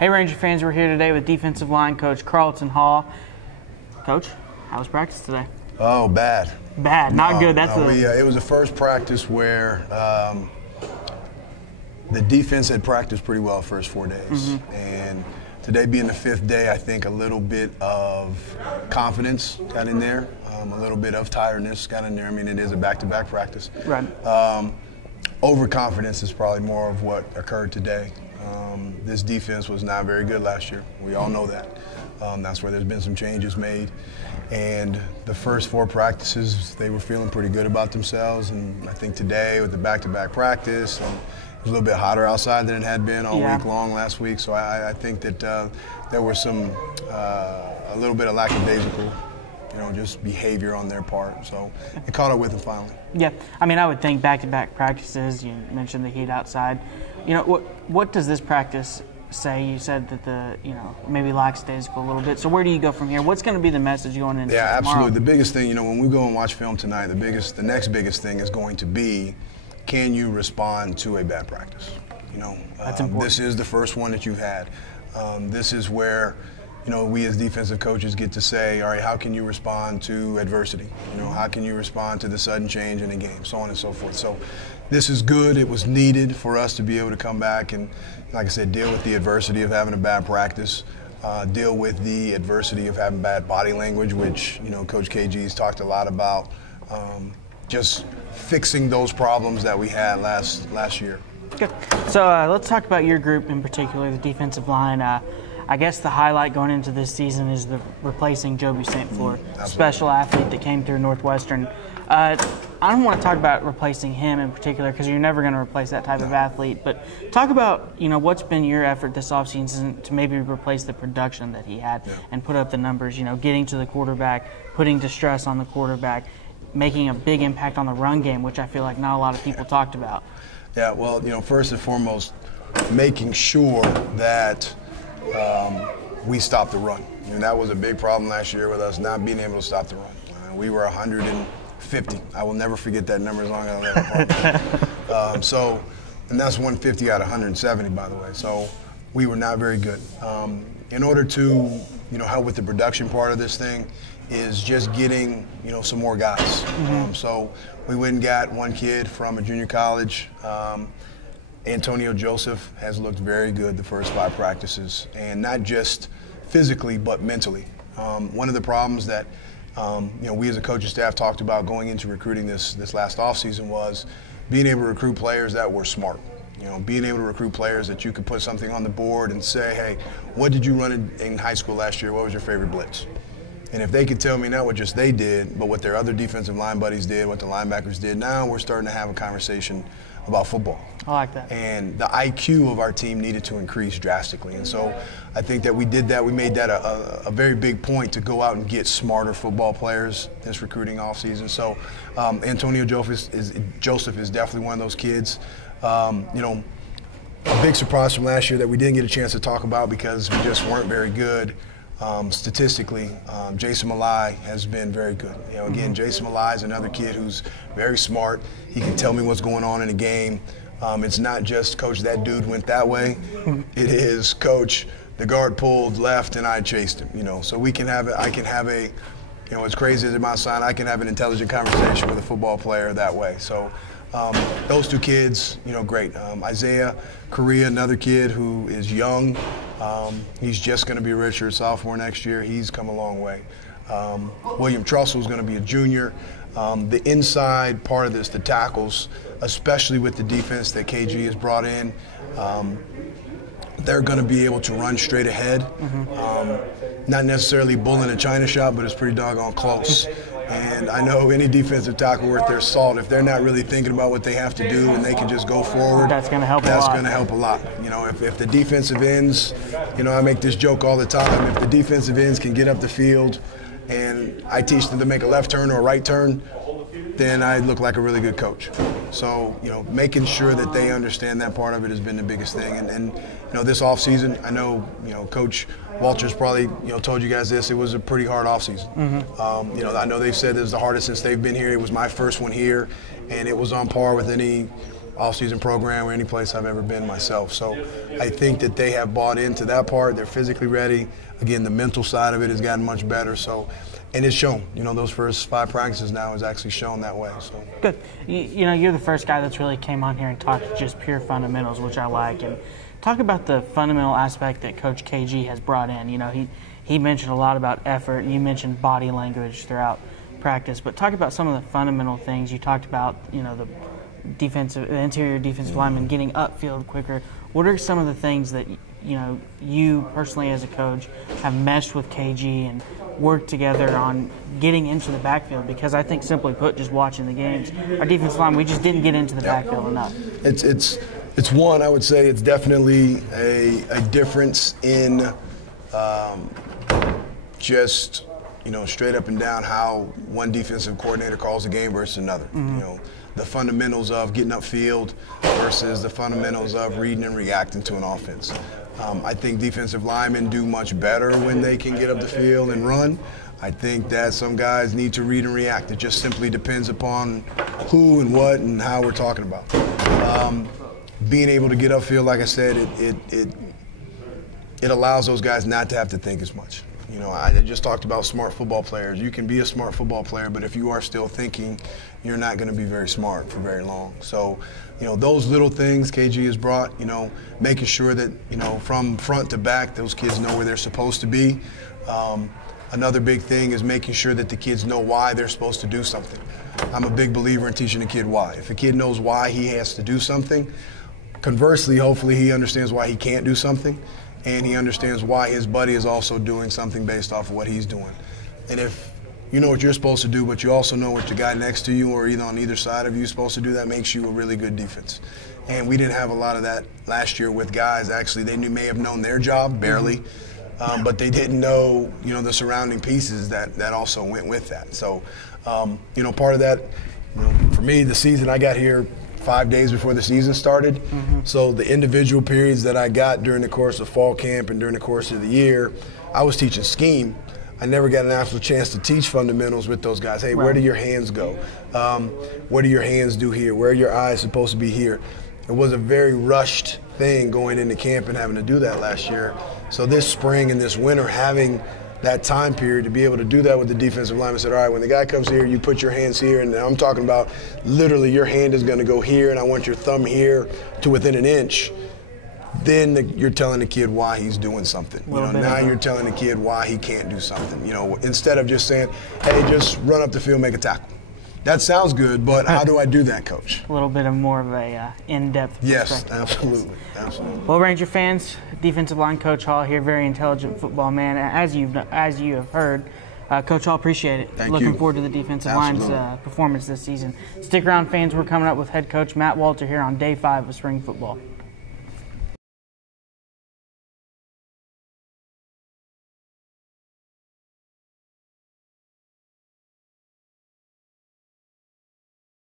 Hey Ranger fans, we're here today with defensive line coach Carlton Hall. Coach, how was practice today? Oh, bad. Bad, not good. It was the first practice where the defense had practiced pretty well the first 4 days. And today being the fifth day, I think a little bit of confidence got in there, a little bit of tiredness got in there. I mean, it is a back-to-back practice. Right. Overconfidence is probably more of what occurred today. This defense was not very good last year. We all know that. That's where there's been some changes made. And the first 4 practices, they were feeling pretty good about themselves. And I think today with the back-to-back practice, and it was a little bit hotter outside than it had been all week long last week. So I think that there was a little bit of lackadaisical, just behavior on their part. So it caught up with them finally. Yeah, I mean, I would think back-to-back practices, you mentioned the heat outside. What does this practice say? You said that maybe lackadaisical a little bit. So where do you go from here? What's going to be the message going into tomorrow? Yeah, absolutely. The biggest thing, when we go and watch film tonight, the next biggest thing is going to be, can you respond to a bad practice? That's important. This is the first one that you've had. This is where we as defensive coaches get to say, all right, how can you respond to adversity? How can you respond to the sudden change in the game, so on and so forth. So this is good. It was needed for us to be able to come back and, like I said, deal with the adversity of having a bad practice, deal with the adversity of having bad body language, which, Coach KG's talked a lot about, just fixing those problems that we had last year. Good. So let's talk about your group in particular, the defensive line. I guess the highlight going into this season is the replacing Joby St. Fleur, special athlete that came through Northwestern. I don't want to talk about replacing him in particular because you're never going to replace that type of athlete. But talk about what's been your effort this offseason to maybe replace the production that he had and put up the numbers. Getting to the quarterback, putting distress on the quarterback, making a big impact on the run game, which I feel like not a lot of people talked about. Yeah, well, first and foremost, making sure that we stop the run. That was a big problem last year with us not being able to stop the run. We were 150. I will never forget that number as long as I live. And that's 150 out of 170, by the way. So we were not very good. In order to, help with the production part of this thing, is just getting, some more guys. So we went and got one kid from a junior college. Antonio Joseph has looked very good the first 5 practices, and not just physically but mentally. One of the problems that we as a coaching staff talked about going into recruiting this last offseason was being able to recruit players that were smart. Being able to recruit players that you could put something on the board and say, hey, what did you run in high school last year? What was your favorite blitz? And if they could tell me not what just they did, but what their other defensive line buddies did, what the linebackers did, now we're starting to have a conversation about football. I like that. And the IQ of our team needed to increase drastically. And so I think that we did that. We made that a very big point to go out and get smarter football players this recruiting offseason. So Antonio Joseph is definitely one of those kids. A big surprise from last year that we didn't get a chance to talk about because we just weren't very good. Statistically, Jason Malai has been very good. Again, Jason Malai is another kid who's very smart. He can tell me what's going on in a game. It's not just, Coach, that dude went that way. It is, Coach, the guard pulled left and I chased him. So we can have I can have a, as crazy as it might sound, I can have an intelligent conversation with a football player that way. So those 2 kids, great. Isaiah Correa, another kid who is young. He's just going to be a redshirt sophomore next year. He's come a long way. William Trussell is going to be a junior. The inside part of this, the tackles, especially with the defense that KG has brought in, they're going to be able to run straight ahead. Not necessarily bull in a China shop, but it's pretty doggone close. And I know any defensive tackle worth their salt, if they're not really thinking about what they have to do and they can just go forward, that's going to help That's going to help a lot. If the defensive ends, I make this joke all the time, if the defensive ends can get up the field and I teach them to make a left turn or a right turn, then I look like a really good coach. So, making sure that they understand that part of it has been the biggest thing. And this offseason, I know, Coach Walters probably, told you guys this, it was a pretty hard offseason. I know they've said it was the hardest since they've been here. It was my first one here, and it was on par with any off-season program or any place I've ever been myself. So I think that they have bought into that part. They're physically ready. Again, the mental side of it has gotten much better. So, and it's shown. You know, those first 5 practices now has actually shown that way. So good. You know, you're the first guy that's really came on here and talked just pure fundamentals, which I like. And talk about the fundamental aspect that Coach KG has brought in. You know, he mentioned a lot about effort, and you mentioned body language throughout practice. But talk about some of the fundamental things. You talked about, you know, the interior defensive lineman getting upfield quicker. What are some of the things that, you know, you personally as a coach have meshed with KG and worked together on getting into the backfield? Because I think, simply put, just watching the games, our defensive line, we just didn't get into the backfield enough. It's one, I would say it's definitely a difference in just, you know, straight up and down how one defensive coordinator calls a game versus another. Mm-hmm. You know, the fundamentals of getting upfield versus the fundamentals of reading and reacting to an offense. I think defensive linemen do much better when they can get up the field and run. I think that some guys need to read and react. It just simply depends upon who and what and how we're talking about. Being able to get upfield, like I said, it allows those guys not to have to think as much. You know, I just talked about smart football players. You can be a smart football player, but if you are still thinking, you're not going to be very smart for very long. So, you know, those little things KG has brought, you know, making sure that, you know, from front to back, those kids know where they're supposed to be. Another big thing is making sure that the kids know why they're supposed to do something. I'm a big believer in teaching a kid why. If a kid knows why he has to do something, conversely, hopefully he understands why he can't do something. And he understands why his buddy is also doing something based off of what he's doing. And if you know what you're supposed to do, but you also know what the guy next to you or either on either side of you is supposed to do, that makes you a really good defense. And we didn't have a lot of that last year with guys. Actually, they may have known their job, barely, but they didn't know, you know, the surrounding pieces that also went with that. So, you know, part of that, you know, for me, the season I got here 5 days before the season started. Mm-hmm. So the individual periods that I got during the course of fall camp and during the course of the year, I was teaching scheme. I never got an actual chance to teach fundamentals with those guys. Hey, where do your hands go? What do your hands do here? Where are your eyes supposed to be here? It was a very rushed thing going into camp and having to do that last year. So this spring and this winter, having that time period to be able to do that with the defensive lineman, said, all right, when the guy comes here, you put your hands here, and I'm talking about literally your hand is going to go here, and I want your thumb here to within an inch. Then you're telling the kid why he's doing something. You know, now you're telling the kid why he can't do something. You know, instead of just saying, hey, just run up the field, make a tackle. That sounds good, but how do I do that, Coach? A little bit of more of a in-depth perspective. Yes, absolutely, absolutely. Well, Ranger fans, defensive line Coach Hall here, very intelligent football man. As you have heard, Coach Hall, appreciate it. Thank Looking you. forward to the defensive line's performance this season. Stick around, fans. We're coming up with head coach Matt Walter here on Day 5 of spring football.